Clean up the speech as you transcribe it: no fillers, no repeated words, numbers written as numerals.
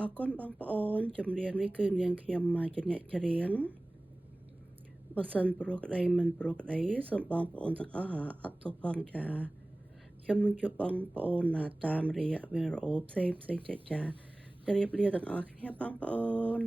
អរគុណបងប្អូនចម្រៀងនេះគឺនាងខ្ញុំជាអ្នកច្រៀងបើសិនព្រោះក្តីមិនព្រោះក្តីសូមបងប្អូនទាំងអស់អត់ទោសផងចាខ្ញុំនឹងជួបបងប្អូនតាមរយៈវីដេអូផ្សេងទៀតចាជម្រាបលាទាំងអស់គ្នាបងប្អូន